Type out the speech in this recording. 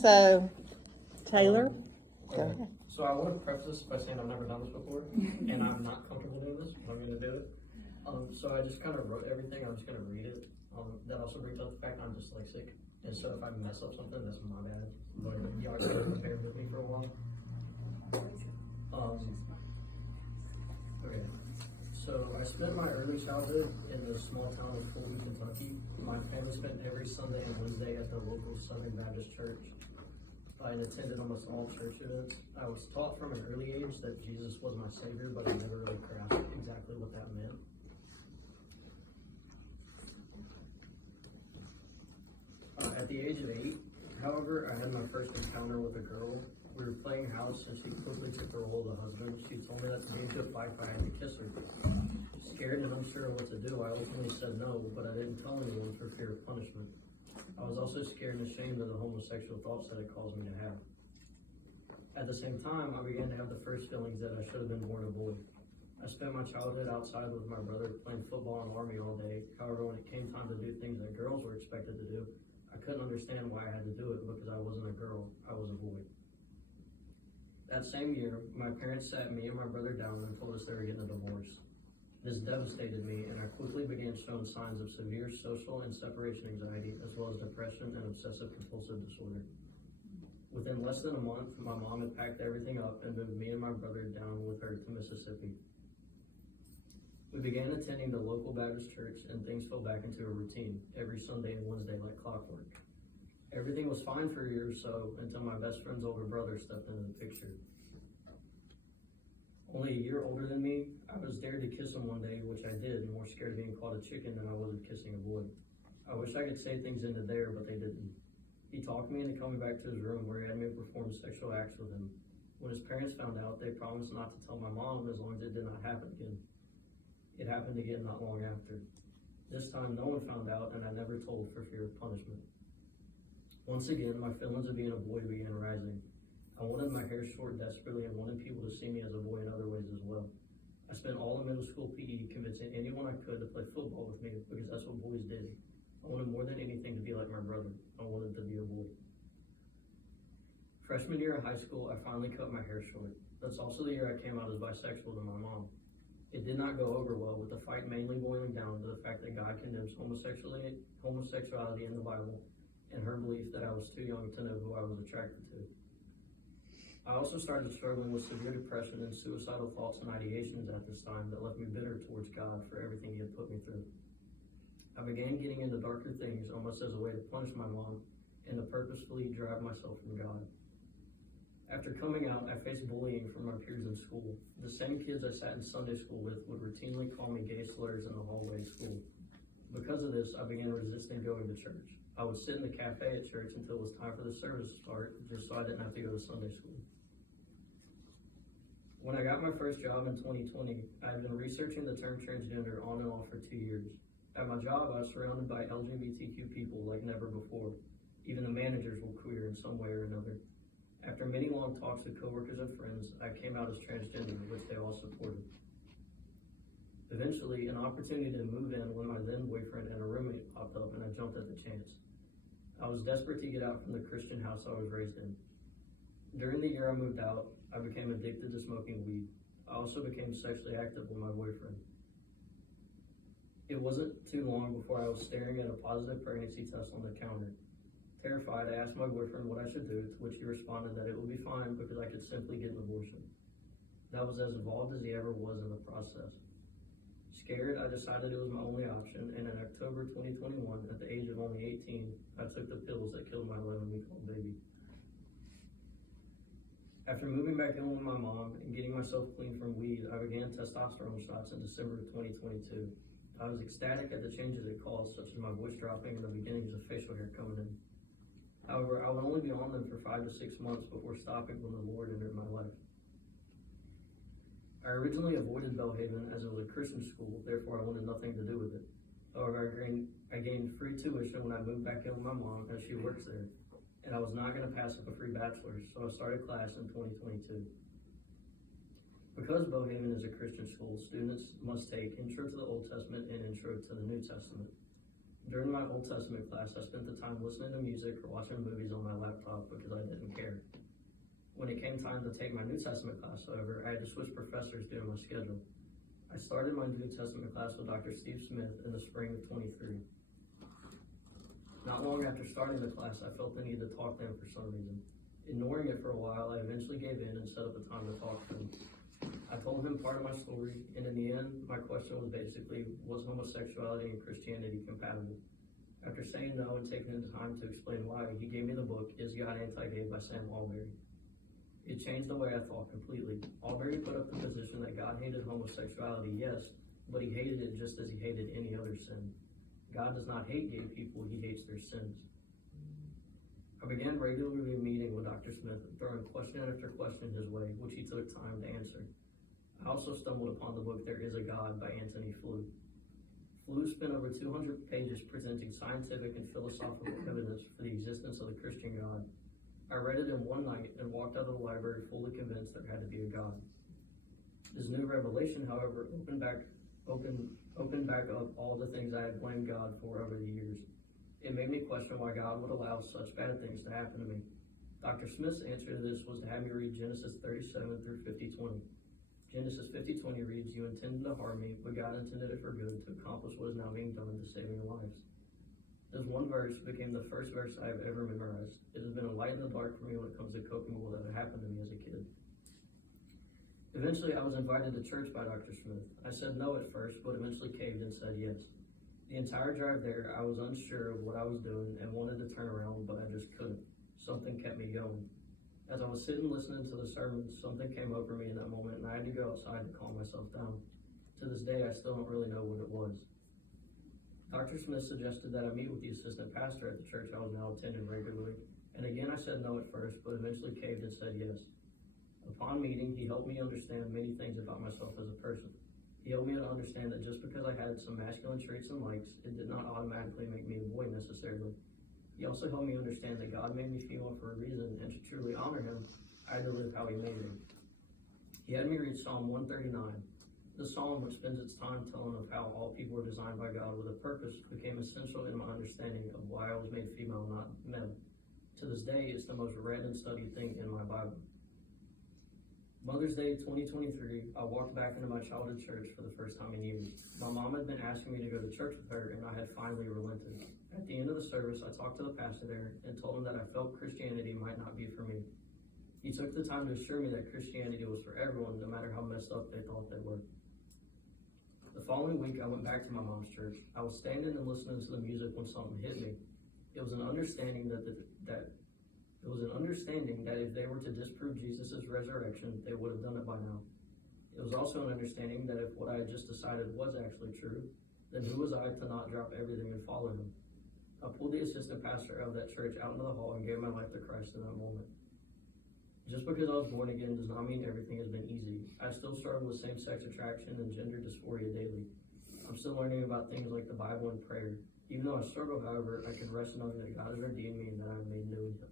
So, Taylor, go Okay. ahead. So I want to preface this by saying I've never done this before, and I'm not comfortable doing this, but I'm going to do it. So I just kind of wrote everything. I'm just going to read it. That also brings up the fact I'm dyslexic, and so if I mess up something, that's my bad. But y'all are going to prepare with me for a while. Okay. So I spent my early childhood in the small town of Fulton, Kentucky. My family spent every Sunday and Wednesday at the local Southern Baptist church. I attended almost all church events. I was taught from an early age that Jesus was my savior, but I never really grasped exactly what that meant. At the age of 8, however, I had my first encounter with a girl. We were playing house and she quickly took the role of the husband. She told me that to be into a fight if I had to kiss her. Scared and unsure of what to do, I ultimately said no, but I didn't tell anyone for fear of punishment. I was also scared and ashamed of the homosexual thoughts that it caused me to have. At the same time, I began to have the first feelings that I should have been born a boy. I spent my childhood outside with my brother playing football and army all day. However, when it came time to do things that girls were expected to do, I couldn't understand why I had to do it because I wasn't a girl, I was a boy. That same year, my parents sat me and my brother down and told us they were getting a divorce. This devastated me, and I quickly began showing signs of severe social and separation anxiety, as well as depression and obsessive compulsive disorder. Within less than a month, my mom had packed everything up and moved me and my brother down with her to Mississippi. We began attending the local Baptist church, and things fell back into a routine, every Sunday and Wednesday like clockwork. Everything was fine for a year or so until my best friend's older brother stepped into the picture. Only a year older than me, I was dared to kiss him one day, which I did, more scared of being called a chicken than I was of kissing a boy. I wish I could say things into there, but they didn't. He talked me into coming back to his room where he had me perform sexual acts with him. When his parents found out, they promised not to tell my mom as long as it did not happen again. It happened again not long after. This time, no one found out, and I never told for fear of punishment. Once again, my feelings of being a boy began rising. I wanted my hair short desperately and wanted people to see me as a boy in other ways as well. I spent all of middle school PE convincing anyone I could to play football with me because that's what boys did. I wanted more than anything to be like my brother. I wanted to be a boy. Freshman year of high school, I finally cut my hair short. That's also the year I came out as bisexual to my mom. It did not go over well, with the fight mainly boiling down to the fact that God condemns homosexuality in the Bible, and her belief that I was too young to know who I was attracted to. I also started struggling with severe depression and suicidal thoughts and ideations at this time that left me bitter towards God for everything he had put me through. I began getting into darker things almost as a way to punish my mom and to purposefully drive myself from God. After coming out, I faced bullying from my peers in school. The same kids I sat in Sunday school with would routinely call me gay slurs in the hallway of school. Because of this, I began resisting going to church. I would sit in the cafe at church until it was time for the service to start, just so I didn't have to go to Sunday school. When I got my first job in 2020, I had been researching the term transgender on and off for 2 years. At my job, I was surrounded by LGBTQ people like never before. Even the managers were queer in some way or another. After many long talks with coworkers and friends, I came out as transgender, which they all supported. Eventually, an opportunity to move in with my then boyfriend and a roommate popped up, and I jumped at the chance. I was desperate to get out from the Christian house I was raised in. During the year I moved out, I became addicted to smoking weed. I also became sexually active with my boyfriend. It wasn't too long before I was staring at a positive pregnancy test on the counter. Terrified, I asked my boyfriend what I should do, to which he responded that it would be fine because I could simply get an abortion. That was as involved as he ever was in the process. Scared, I decided it was my only option, and in October 2021, at the age of only 18, I took the pills that killed my 11-week-old baby. After moving back in with my mom and getting myself clean from weed, I began testosterone shots in December of 2022. I was ecstatic at the changes it caused, such as my voice dropping and the beginnings of facial hair coming in. However, I would only be on them for 5 to 6 months before stopping when the Lord entered my life. I originally avoided Belhaven as it was a Christian school, therefore I wanted nothing to do with it. However, I gained free tuition when I moved back in with my mom as she works there, and I was not going to pass up a free bachelor's, so I started class in 2022. Because Belhaven is a Christian school, students must take Intro to the Old Testament and Intro to the New Testament. During my Old Testament class, I spent the time listening to music or watching movies on my laptop because I didn't care. When it came time to take my New Testament class, however, I had to switch professors due to my schedule. I started my New Testament class with Dr. Steve Smith in the spring of 23. Not long after starting the class, I felt the need to talk to him for some reason. Ignoring it for a while, I eventually gave in and set up a time to talk to him. I told him part of my story, and in the end, my question was basically, was homosexuality and Christianity compatible? After saying no and taking the time to explain why, he gave me the book, Is God Anti-Gay by Sam Allberry. It changed the way I thought completely. Allberry put up the position that God hated homosexuality, yes, but he hated it just as he hated any other sin. God does not hate gay people, he hates their sins. I began regularly meeting with Dr. Smith and throwing question after question his way, which he took time to answer. I also stumbled upon the book There Is a God by Anthony Flew. Flew spent over 200 pages presenting scientific and philosophical evidence for the existence of the Christian God. I read it in one night and walked out of the library fully convinced there had to be a God. This new revelation, however, opened back up all the things I had blamed God for over the years. It made me question why God would allow such bad things to happen to me. Dr. Smith's answer to this was to have me read Genesis 37 through 50:20. Genesis 50:20 reads, "You intended to harm me, but God intended it for good to accomplish what is now being done to saving your lives." This one verse became the first verse I have ever memorized. It has been a light in the dark for me when it comes to coping with what had happened to me as a kid. Eventually, I was invited to church by Dr. Smith. I said no at first, but eventually caved and said yes. The entire drive there, I was unsure of what I was doing and wanted to turn around, but I just couldn't. Something kept me going. As I was sitting listening to the sermon, something came over me in that moment, and I had to go outside to calm myself down. To this day, I still don't really know what it was. Dr. Smith suggested that I meet with the assistant pastor at the church I was now attending regularly, and again I said no at first, but eventually caved and said yes. Upon meeting, he helped me understand many things about myself as a person. He helped me to understand that just because I had some masculine traits and likes, it did not automatically make me a boy necessarily. He also helped me understand that God made me female for a reason, and to truly honor him, I had to live how he made me. He had me read Psalm 139. This psalm, which spends its time telling of how all people were designed by God with a purpose, became essential in my understanding of why I was made female, not male. To this day, it's the most read and studied thing in my Bible. Mother's Day 2023, I walked back into my childhood church for the first time in years. My mom had been asking me to go to church with her, and I had finally relented. At the end of the service, I talked to the pastor there and told him that I felt Christianity might not be for me. He took the time to assure me that Christianity was for everyone, no matter how messed up they thought they were. The following week, I went back to my mom's church. I was standing and listening to the music when something hit me. It was an understanding that if they were to disprove Jesus' resurrection, they would have done it by now. It was also an understanding that if what I had just decided was actually true, then who was I to not drop everything and follow him? I pulled the assistant pastor out of that church out into the hall and gave my life to Christ in that moment. Just because I was born again does not mean everything has been easy. I still struggle with same-sex attraction and gender dysphoria daily. I'm still learning about things like the Bible and prayer. Even though I struggle, however, I can rest knowing that God has redeemed me and that I am made new in him.